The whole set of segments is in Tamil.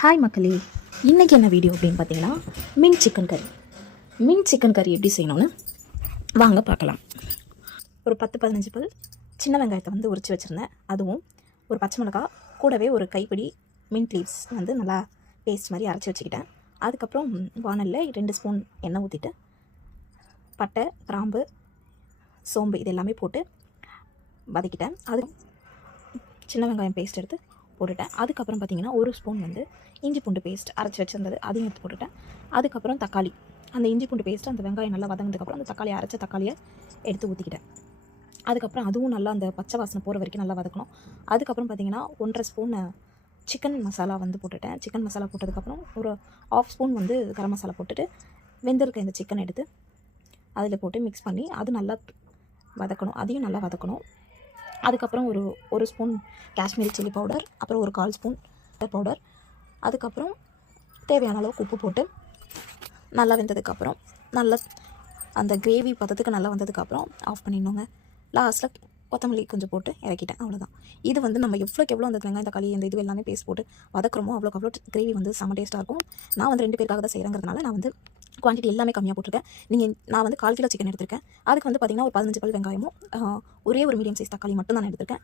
ஹாய் மக்களே, இன்றைக்கி என்ன வீடியோ அப்படின்னு பார்த்தீங்கன்னா மின்ட் சிக்கன் கறி எப்படி செய்யணும்னு வாங்க பார்க்கலாம். ஒரு 10-15 பல் சின்ன வெங்காயத்தை வந்து உரித்து வச்சுருந்தேன். அதுவும் ஒரு பச்சை மிளகா, கூடவே ஒரு கைப்பிடி மின்ட் லீவ்ஸ் வந்து நல்லா பேஸ்ட் மாதிரி அரைச்சி வச்சுக்கிட்டேன். அதுக்கப்புறம் வானலில் 2 ஸ்பூன் எண்ணெய் ஊற்றிட்டு பட்டை, கிராம்பு, சோம்பு இது எல்லாமே போட்டு வதக்கிட்டேன். அது சின்ன வெங்காயம் பேஸ்ட் எடுத்து போட்டுட்டேன். அதுக்கப்புறம் பார்த்திங்கன்னா 1 ஸ்பூன் வந்து இஞ்சி பூண்டு பேஸ்ட் அரைச்சி வச்சுருந்தது அதையும் எடுத்து போட்டுட்டேன். அதுக்கப்புறம் தக்காளி, அந்த இஞ்சி பூண்டு பேஸ்ட்டு அந்த வெங்காயம் நல்லா வதங்கினதுக்கப்புறம் அந்த அரைச்ச தக்காளியை எடுத்து ஊற்றிக்கிட்டேன். அதுக்கப்புறம் அதுவும் நல்லா அந்த பச்சை வாசனை போகிற வரைக்கும் நல்லா வதக்கணும். அதுக்கப்புறம் பார்த்திங்கன்னா 1.5 ஸ்பூன் சிக்கன் மசாலா வந்து போட்டுட்டேன். சிக்கன் மசாலா போட்டதுக்கப்புறம் ஒரு 1/2 ஸ்பூன் வந்து கரம் மசாலா போட்டுட்டு வெந்திருக்க இந்த சிக்கன் எடுத்து அதில் போட்டு மிக்ஸ் பண்ணி அது நல்லா வதக்கணும். அதையும் நல்லா வதக்கணும். அதுக்கப்புறம் ஒரு ஸ்பூன் காஷ்மீரி சில்லி பவுடர், அப்புறம் ஒரு 1/4 ஸ்பூன் பவுடர், அதுக்கப்புறம் தேவையான அளவுக்கு உப்பு போட்டு நல்லா வெந்ததுக்கப்புறம் நல்லா அந்த கிரேவி பதத்துக்கு நல்லா வந்ததுக்கப்புறம் ஆஃப் பண்ணிடணுங்க. லாஸ்ட்டில் கொத்தமல்லி கொஞ்சம் போட்டு இறக்கிட்டேன். அவ்வளோதான். இது வந்து நம்ம எவ்வளோ அந்த வெங்காயம் தக்காளி அந்த இது எல்லாமே பேஸ்ட் போட்டு வதக்குறோமோ அவ்வளோ கிரேவி வந்து செம்ம டேஸ்ட்டாக இருக்கும். நான் வந்து 2 பேருக்காக தான் செய்கிறேங்கிறதுனால நான் வந்து குவான்டிட்டி எல்லாமே கம்மியாக போட்டிருக்கேன். நான் வந்து 1/4 கிலோ சிக்கன் எடுத்திருக்கேன். அதுக்கு வந்து பார்த்திங்கன்னா ஒரு 15 பல் வெங்காயமும் ஒரே ஒரு மீடியம் சைஸ் தக்காளி மட்டும் தான் எடுத்திருக்கேன்.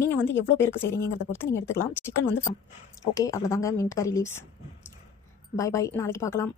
நீங்கள் வந்து எவ்வளோ பேருக்கு செய்கிறீங்கிறத பொறுத்து நீங்கள் எடுத்துக்கலாம். சிக்கன் வந்து ஓகே, அவ்வளோதாங்க மின்ட் கறி லீவ்ஸ். பாய் நாளைக்கு பார்க்கலாம்.